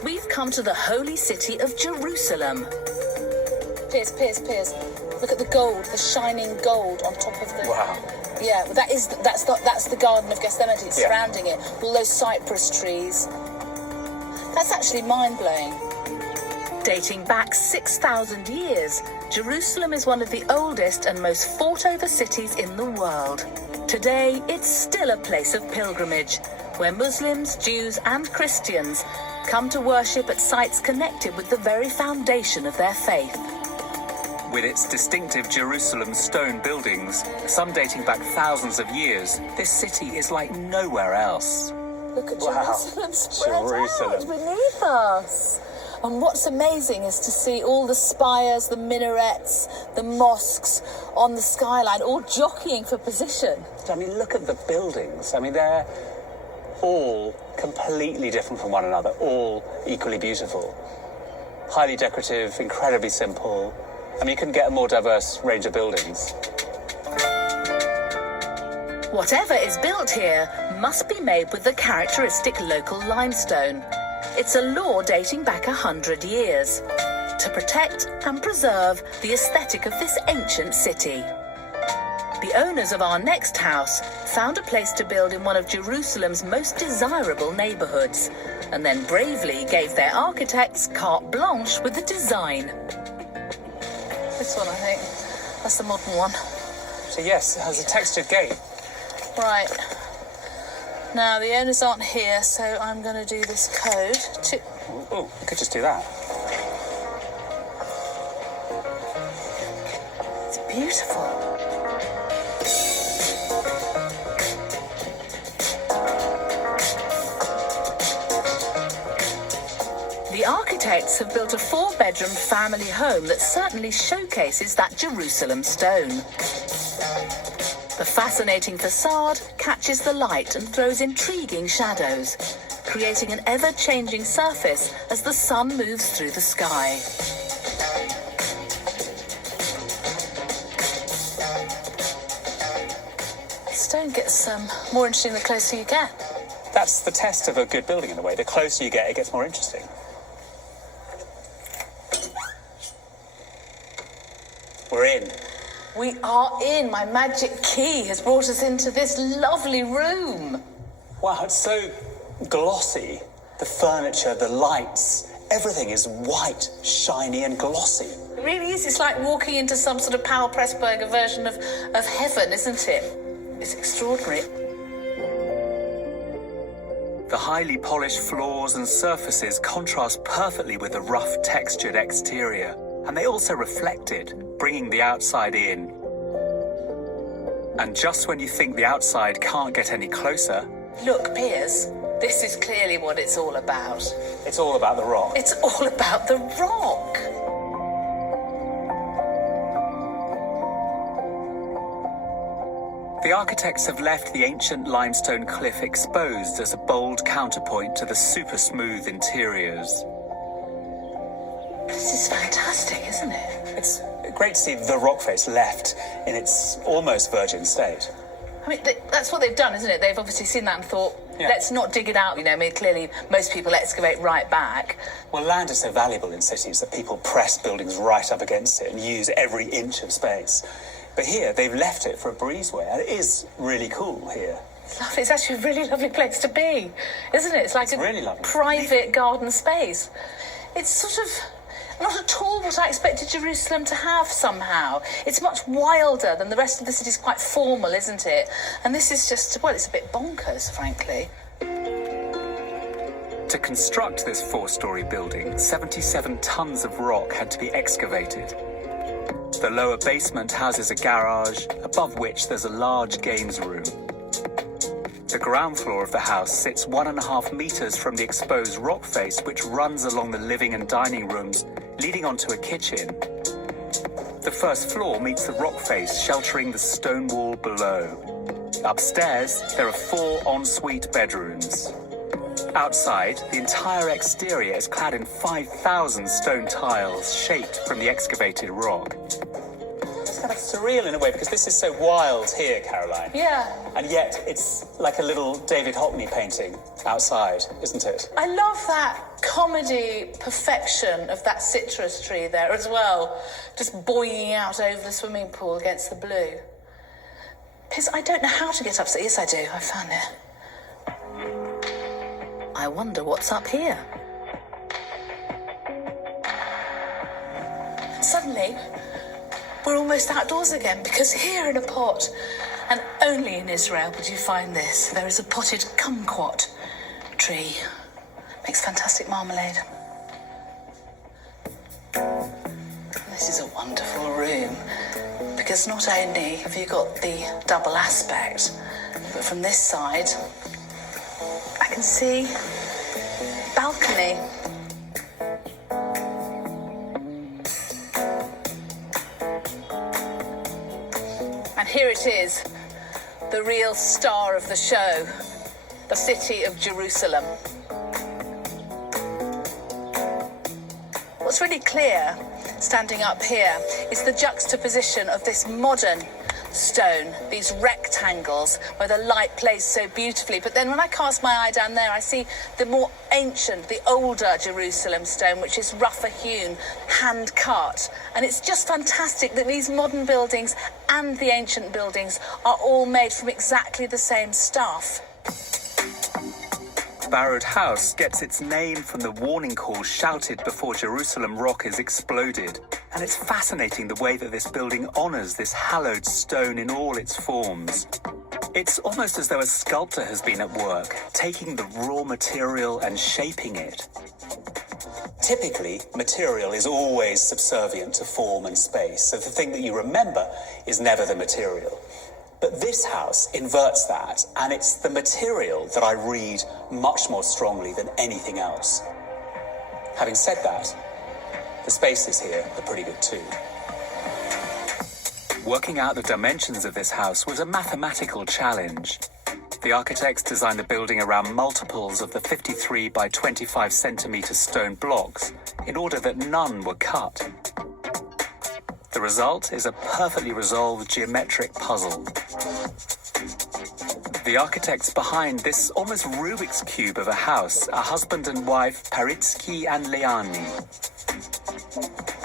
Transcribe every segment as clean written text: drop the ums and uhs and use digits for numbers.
We've come to the holy city of Jerusalem. Piers. Look at the gold, the shining gold on top of the... Wow. Yeah, that's the Garden of Gethsemane surrounding it. All those cypress trees. That's actually mind-blowing. Dating back 6,000 years, Jerusalem is one of the oldest and most fought-over cities in the world. Today, it's still a place of pilgrimage, where Muslims, Jews and Christians come to worship at sites connected with the very foundation of their faith. With its distinctive Jerusalem stone buildings, some dating back thousands of years, this city is like nowhere else. Look at Wow. Jerusalem spread Jerusalem. out beneath us. And what's amazing is to see all the spires, the minarets, the mosques on the skyline, all jockeying for position. I mean, look at the buildings. I mean, they're all completely different from one another, all equally beautiful. Highly decorative, incredibly simple. I mean, you couldn't get a more diverse range of buildings. Whatever is built here must be made with the characteristic local limestone. It's a law dating back 100 years to protect and preserve the aesthetic of this ancient city. The owners of our next house found a place to build in one of Jerusalem's most desirable neighbourhoods, and then bravely gave their architects carte blanche with the design. This one, I think. That's the modern one. So yes, it has a textured gate. Right. Now, the owners aren't here, so I'm going to do this code to... Oh, you could just do that. It's beautiful. The architects have built a 4-bedroom family home that certainly showcases that Jerusalem stone. The fascinating facade catches the light and throws intriguing shadows, creating an ever-changing surface as the sun moves through the sky. Stone gets more interesting the closer you get. That's the test of a good building in a way. The closer you get, it gets more interesting. We're in. We are in. My magic key has brought us into this lovely room. Wow, it's so glossy. The furniture, the lights, everything is white, shiny and glossy. It really is. It's like walking into some sort of Powell Pressburger version of heaven, isn't it? It's extraordinary. The highly polished floors and surfaces contrast perfectly with the rough, textured exterior. And they also reflect it, bringing the outside in. And just when you think the outside can't get any closer... Look, Piers, this is clearly what it's all about. It's all about the rock. It's all about the rock. The architects have left the ancient limestone cliff exposed as a bold counterpoint to the super smooth interiors. This is fantastic, isn't it? It's great to see the rock face left in its almost virgin state. I mean, that's what they've done, isn't it? They've obviously seen that and thought, let's not dig it out. You know, I mean, clearly most people excavate right back. Well, land is so valuable in cities that people press buildings right up against it and use every inch of space. But here, they've left it for a breezeway, and it is really cool here. It's lovely. It's actually a really lovely place to be, isn't it? It's like It's really lovely. private garden space. It's sort of not at all what I expected Jerusalem to have somehow. It's much wilder than the rest of the city. Is quite formal, isn't it? And this is just, well, it's a bit bonkers, frankly. To construct this 4-story building, 77 tons of rock had to be excavated. The lower basement houses a garage, above which there's a large games room. The ground floor of the house sits 1.5 meters from the exposed rock face, which runs along the living and dining rooms, leading onto a kitchen. The first floor meets the rock face, sheltering the stone wall below. Upstairs, there are 4 ensuite bedrooms. Outside, the entire exterior is clad in 5,000 stone tiles shaped from the excavated rock. It's got kind of surreal in a way because this is so wild here, Caroline. Yeah. And yet it's like a little David Hockney painting outside, isn't it? I love that comedy perfection of that citrus tree there as well, just boying out over the swimming pool against the blue. Piers, I don't know how to get upstairs. Yes, I do. I found it. I wonder what's up here. Suddenly, we're almost outdoors again because here in a pot, and only in Israel would you find this, there is a potted kumquat tree. Makes fantastic marmalade. This is a wonderful room because not only have you got the double aspect, but from this side, I can see balcony. And here it is, the real star of the show, the city of Jerusalem. What's really clear, standing up here, is the juxtaposition of this modern stone, these rectangles where the light plays so beautifully. But then when I cast my eye down there, I see the more ancient, the older Jerusalem stone, which is rougher hewn, hand cut. And it's just fantastic that these modern buildings and the ancient buildings are all made from exactly the same stuff. Barrowed House gets its name from the warning call shouted before Jerusalem Rock is exploded. And it's fascinating the way that this building honours this hallowed stone in all its forms. It's almost as though a sculptor has been at work, taking the raw material and shaping it. Typically, material is always subservient to form and space, so the thing that you remember is never the material. But this house inverts that, and it's the material that I read much more strongly than anything else. Having said that, the spaces here are pretty good too. Working out the dimensions of this house was a mathematical challenge. The architects designed the building around multiples of the 53 by 25 centimetre stone blocks in order that none were cut. The result is a perfectly resolved geometric puzzle. The architects behind this almost Rubik's Cube of a house are husband and wife Paritsky and Leani.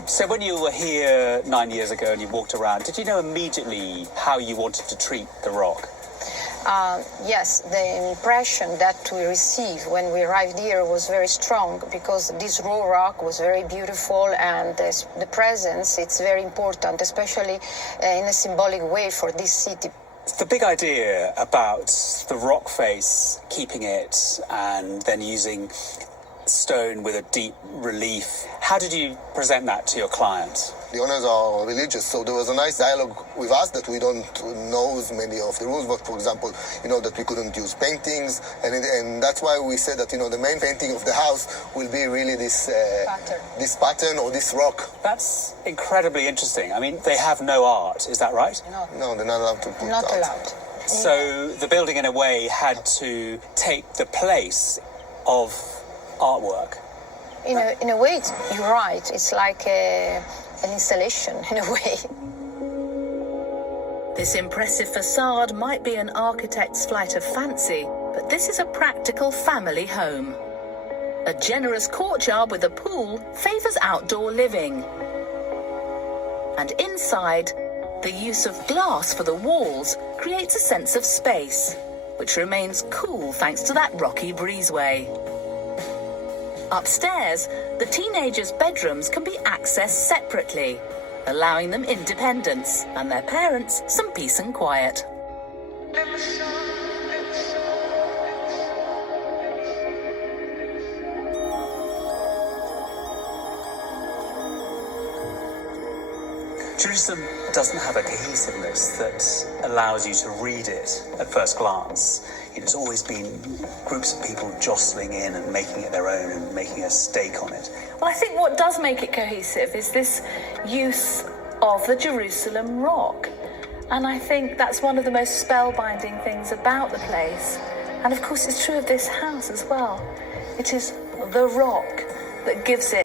So when you were here 9 years ago and you walked around, did you know immediately how you wanted to treat the rock? Yes, the impression that we received when we arrived here was very strong because this raw rock was very beautiful and the presence, it's very important, especially in a symbolic way for this city. The big idea about the rock face, keeping it and then using stone with a deep relief, how did you present that to your client? The owners are religious, so there was a nice dialogue with us that we don't know many of the rules, but for example, that we couldn't use paintings, and that's why we said that, the main painting of the house will be really this pattern or this rock. That's incredibly interesting. I mean, they have no art, is that right? No, they're not allowed to put Not art. allowed. So the building, in a way, had to take the place of artwork. In a way, you're right. It's like an installation, in a way. This impressive facade might be an architect's flight of fancy, but this is a practical family home. A generous courtyard with a pool favours outdoor living. And inside, the use of glass for the walls creates a sense of space, which remains cool thanks to that rocky breezeway. Upstairs, the teenagers' bedrooms can be accessed separately, allowing them independence and their parents some peace and quiet. Jerusalem doesn't have a cohesiveness that allows you to read it at first glance. It's always been groups of people jostling in and making it their own and making a stake on it. Well, I think what does make it cohesive is this use of the Jerusalem rock. And I think that's one of the most spellbinding things about the place. And of course, it's true of this house as well. It is the rock that gives it